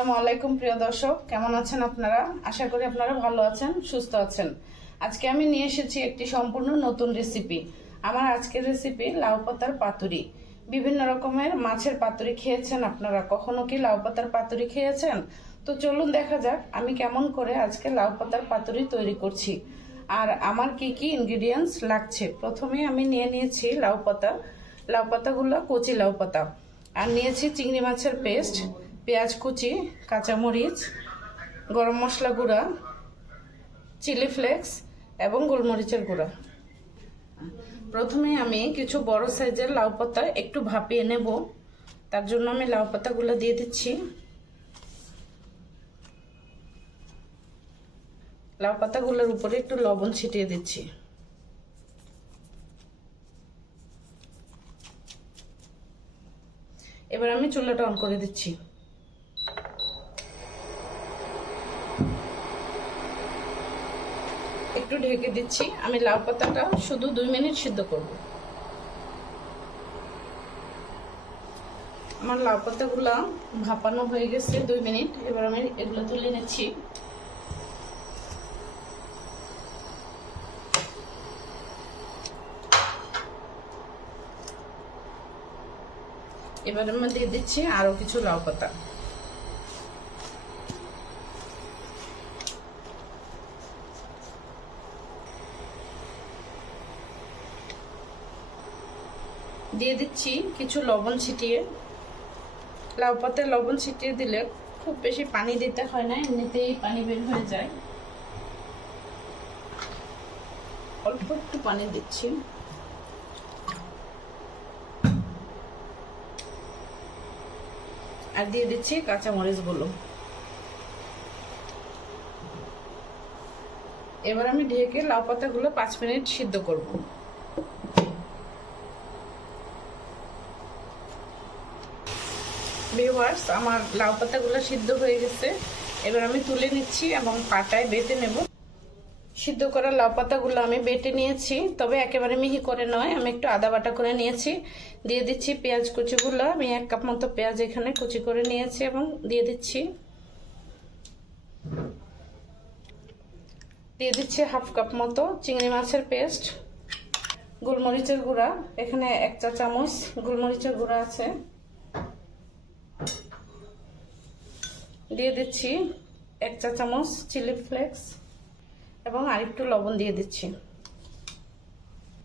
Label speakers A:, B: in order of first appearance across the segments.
A: দর্শক। কেমন আছেন আপনারা? আশা করি আপনারা ভালো আছেন, সুস্থ আছেন। আজকে আমি নিয়ে এসেছি একটি সম্পূর্ণ নতুন রেসিপি আমার আজকের রেসিপি লাউ পাতার পাতুরি। বিভিন্ন রকমের মাছের পাতুরি খেয়েছেন আপনারা। কখনো কি লাউ পাতার পাতুরি খেয়েছেন? তো চলুন দেখা যাক আমি কেমন করে আজকে লাউ পাতার পাতুরি তৈরি করছি। আর আমার কি কি ইনগ্রিডিয়েন্টস লাগছে? প্রথমে আমি নিয়ে নিয়েছি লাউ পাতা। লাউ পাতাগুলো কচি লাউ পাতা। আর নিয়েছি চিংড়ি মাছের পেস্ট পেঁয়াজ কুচি, কাঁচামরিচ, গরম মশলা গুঁড়া, চিলি ফ্লেক্স এবং গোলমরিচের গুঁড়া। প্রথমে আমি কিছু বড় সাইজের লাউ পাতা একটু ভাপিয়ে নেব। তার জন্য আমি লাউ পাতাগুলো দিয়ে দিচ্ছি। লাউ পাতাগুলোর উপরে একটু লবণ ছিটিয়ে দিচ্ছি। এবার আমি চুলাটা অন করে দিচ্ছি। একটু ঢেকে দিচ্ছি। আমি লাউ পাতাটা শুধু দুই মিনিট সিদ্ধ করব। আমার লাউ পাতাগুলো ভাপানো হয়ে গেছে দুই মিনিট। এবার আমি এগুলো তুলে নিচ্ছি। এবার আমি দিয়ে দিচ্ছি আরও কিছু লাউ পাতা। দিয়ে দিচ্ছি কিছু লবণ ছিটিয়ে। লাউ পাতায় লবণ ছিটিয়ে দিলে খুব বেশি পানি দিতে হয় না, এমনিতেই পানি বের হয়ে যায়। অল্প একটু পানি দিচ্ছি। আর দিয়ে দিচ্ছি কাঁচামরিচগুলো। এবার আমি ঢেকে লাউ পাতাগুলো পাঁচ মিনিট সিদ্ধ করব। ভিউয়ার্স আমার লাউ পাতাগুলো সিদ্ধ হয়ে গেছে। এবার আমি তুলে নিচ্ছি এবং পাটায় বেটে নেব। সিদ্ধ করা লাউ পাতাগুলো আমি বেটে নিয়েছি, তবে একেবারে মিহি করে নয়। আমি একটু আদা বাটা করে নিয়েছি, দিয়ে দিচ্ছি পেঁয়াজ কুচিগুলো। আমি এক কাপ মতো পেঁয়াজ এখানে কুচি করে নিয়েছি এবং দিয়ে দিচ্ছি। দিয়ে দিচ্ছি হাফ কাপ মতো চিংড়ি মাছের পেস্ট, গোলমরিচের গুঁড়া। এখানে এক চা চামচ গোলমরিচের গুঁড়া আছে। দিয়ে দিচ্ছি এক চা চামচ চিলি ফ্লেক্স এবং আরেকটু লবণ দিয়ে দিচ্ছি।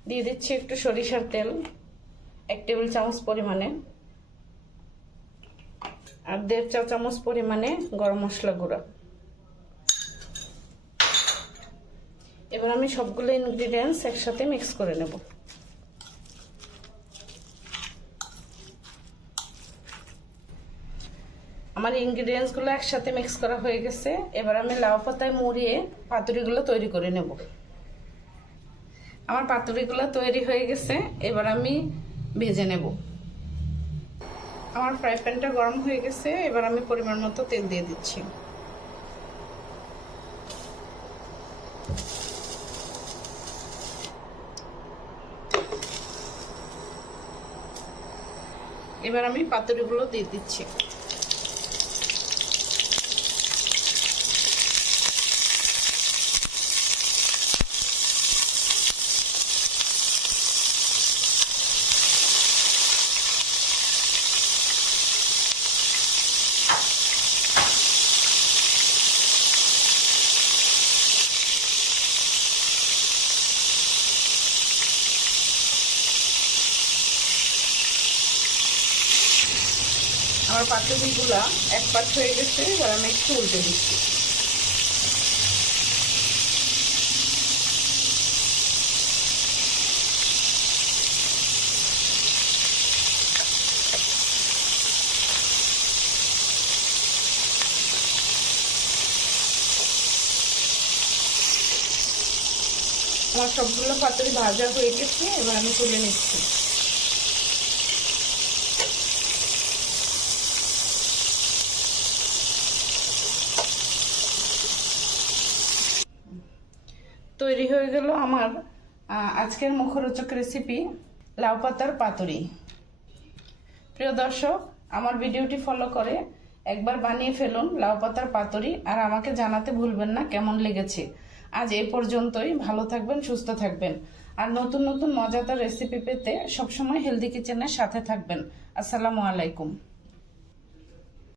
A: দিয়ে দিচ্ছি একটু সরিষার তেল, এক টেবিল চামচ পরিমাণে। আর দেড় চা চামচ পরিমাণে গরম মশলা গুঁড়া। এবার আমি সবগুলো ইনগ্রিডিয়েন্টস একসাথে মিক্স করে নেব। আমার ইনগ্রিডিয়েন্টসগুলো একসাথে মিক্স করা হয়ে গেছে। এবার আমি লাউ পাতায় মুড়িয়ে পাতুরিগুলো তৈরি করে নেব। আমার পাতুরিগুলো তৈরি হয়ে গেছে, এবার আমি ভেজে নেব। আমার ফ্রাই প্যানটা গরম হয়ে গেছে, এবার আমি পরিমাণ মতো তেল দিয়ে দিচ্ছি। এবার আমি পাতুরিগুলো দিয়ে দিচ্ছি। আমার পাতুরিগুলা এক পাট হয়ে গেছে, এবার আমি একটু উল্টে দিচ্ছি। আমার সবগুলো পাতুরি ভাজা হয়ে গেছে, এবার আমি তুলে নিচ্ছি। তৈরি হয়ে গেল আমার আজকের মুখরোচক রেসিপি লাউ পাতার পাতুরি। প্রিয় দর্শক, আমার ভিডিওটি ফলো করে একবার বানিয়ে ফেলুন লাউ পাতার পাতুরি আর আমাকে জানাতে ভুলবেন না কেমন লেগেছে। আজ এ পর্যন্তই, ভালো থাকবেন, সুস্থ থাকবেন। আর নতুন নতুন মজাদার রেসিপি পেতে সবসময় হেলদি কিচেনের সাথে থাকবেন। আসসালামু আলাইকুম।